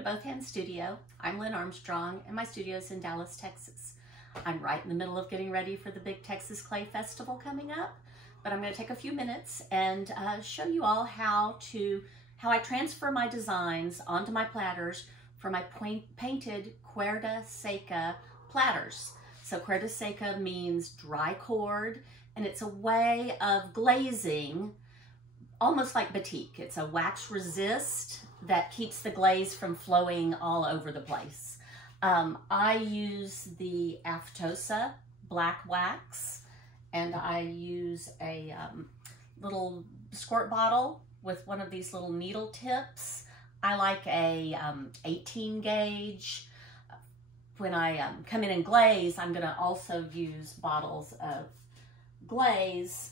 to Both Hands Studio. I'm Lynn Armstrong and my studio is in Dallas, Texas. I'm right in the middle of getting ready for the big Texas Clay Festival coming up, but I'm going to take a few minutes and show you all how I transfer my designs onto my platters for my painted cuerda seca platters. So cuerda seca means dry cord, and it's a way of glazing almost like batik. It's a wax resist that keeps the glaze from flowing all over the place. I use the Aftosa black wax, and I use a little squirt bottle with one of these little needle tips. I like a 18 gauge. When I come in and glaze, I'm gonna also use bottles of glaze.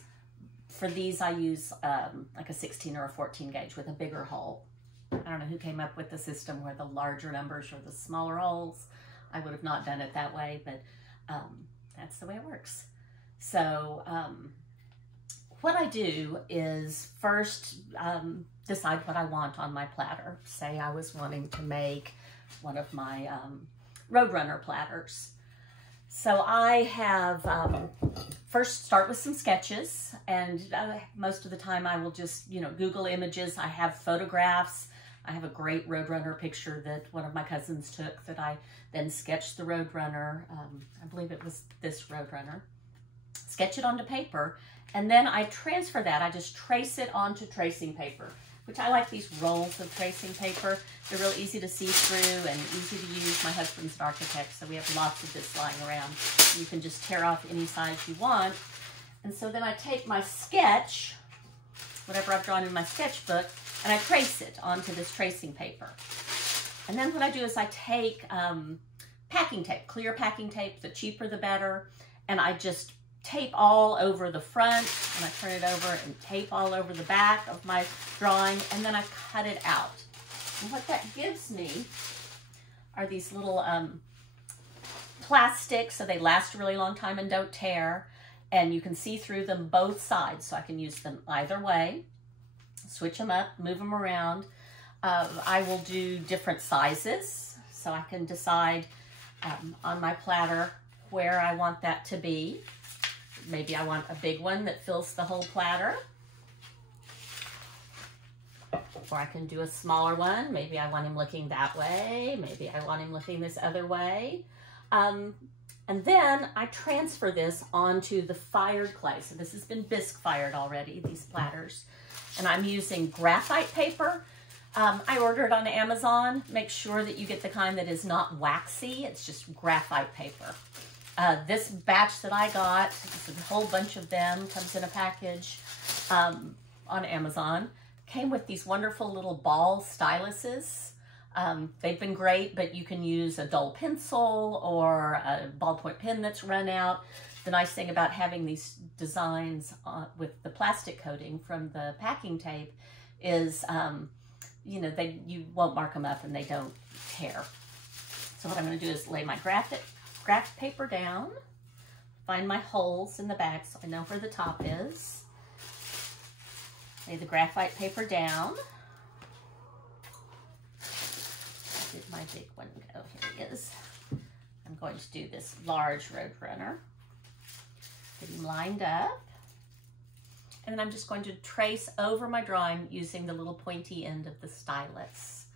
For these, I use like a 16 or a 14 gauge with a bigger hole. I don't know who came up with the system where the larger numbers are the smaller holes. I would have not done it that way, but that's the way it works. So what I do is first decide what I want on my platter. Say I was wanting to make one of my Roadrunner platters. So I have first start with some sketches, and most of the time I will just, Google images. I have photographs. I have a great Roadrunner picture that one of my cousins took that I then sketched the Roadrunner. I believe it was this Roadrunner. Sketch it onto paper, and then I transfer that. I just trace it onto tracing paper, which I like these rolls of tracing paper. They're real easy to see through and easy to use. My husband's an architect, so we have lots of this lying around. You can just tear off any size you want. And so then I take my sketch, whatever I've drawn in my sketchbook, and I trace it onto this tracing paper. And then what I do is I take packing tape, clear packing tape, the cheaper the better, and I just tape all over the front, and I turn it over and tape all over the back of my drawing, and then I cut it out. And what that gives me are these little plastics, so they last a really long time and don't tear, and you can see through them both sides, so I can use them either way. Switch them up, move them around. I will do different sizes, so I can decide on my platter where I want that to be. Maybe I want a big one that fills the whole platter. Or I can do a smaller one. Maybe I want him looking that way. Maybe I want him looking this other way. And then I transfer this onto the fired clay. So this has been bisque fired already, these platters. And I'm using graphite paper. I ordered on Amazon. Make sure that you get the kind that is not waxy. It's just graphite paper. This batch that I got, a whole bunch of them, comes in a package on Amazon, came with these wonderful little ball styluses. They've been great, but you can use a dull pencil or a ballpoint pen that's run out. The nice thing about having these designs with the plastic coating from the packing tape is, you won't mark them up and they don't tear. So what I'm going to do is lay my graph paper down, find my holes in the back so I know where the top is. Lay the graphite paper down. Where did my big one go? Here he is. I'm going to do this large Roadrunner. Get him lined up. And then I'm just going to trace over my drawing using the little pointy end of the stylus.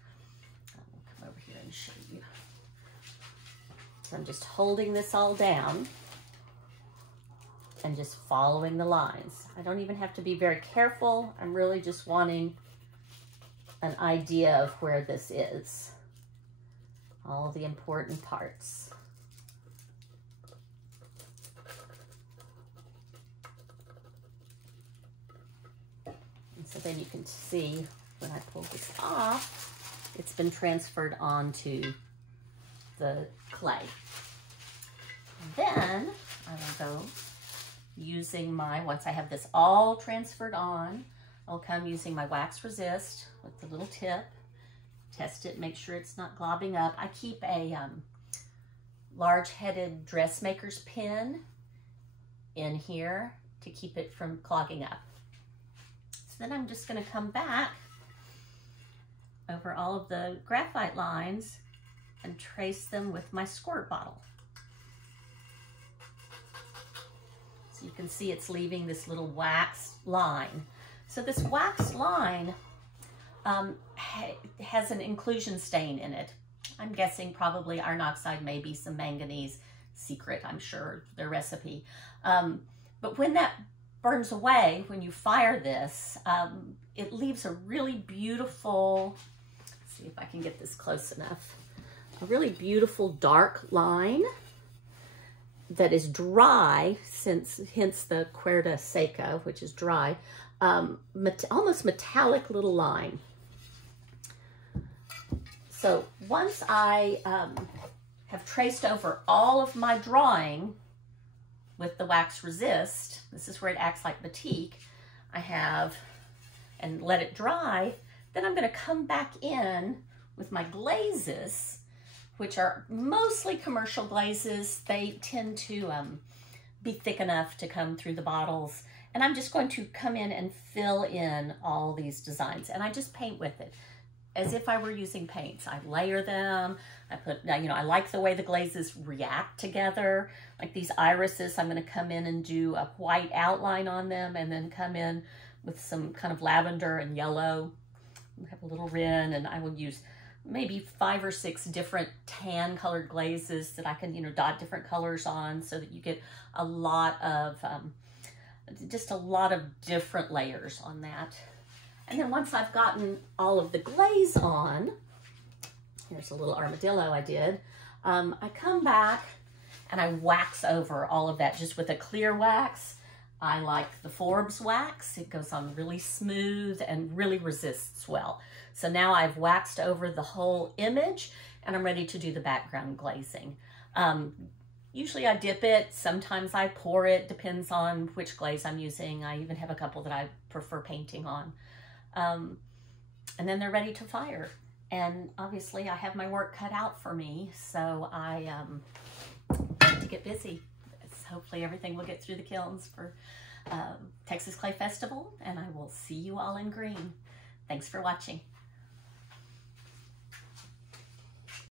I'll come over here and show you. So I'm just holding this all down and just following the lines. I don't even have to be very careful. I'm really just wanting an idea of where this is. All the important parts. And so then you can see when I pull this off, it's been transferred onto the clay. And then I will go using once I have this all transferred on, I'll come using my wax resist with the little tip, test it, make sure it's not globbing up. I keep a large-headed dressmaker's pin in here to keep it from clogging up. So then I'm just going to come back over all of the graphite lines and trace them with my squirt bottle. So you can see it's leaving this little wax line. So this wax line has an inclusion stain in it. I'm guessing probably iron oxide, maybe some manganese, secret, I'm sure, their recipe. But when that burns away, when you fire this, it leaves a really beautiful, let's see if I can get this close enough, a really beautiful dark line that is dry, hence the cuerda seca, which is dry, almost metallic little line. So once I have traced over all of my drawing with the wax resist, this is where it acts like batik, and let it dry, then I'm going to come back in with my glazes, which are mostly commercial glazes. They tend to be thick enough to come through the bottles. And I'm just going to come in and fill in all these designs. And I just paint with it as if I were using paints. I layer them. I put, I like the way the glazes react together. Like these irises, I'm going to come in and do a white outline on them and then come in with some kind of lavender and yellow. I have a little wren, and I will use maybe 5 or 6 different tan colored glazes that I can, dot different colors on so that you get a lot of, just a lot of different layers on that. And then once I've gotten all of the glaze on, here's a little armadillo I did, I come back and I wax over all of that just with a clear wax. I like the Forbes wax. It goes on really smooth and really resists well. So now I've waxed over the whole image and I'm ready to do the background glazing. Usually I dip it, sometimes I pour it, depends on which glaze I'm using. I even have a couple that I prefer painting on. And then they're ready to fire. And obviously I have my work cut out for me, so I need to get busy. Hopefully everything will get through the kilns for Texas Clay Festival, and I will see you all in green. Thanks for watching.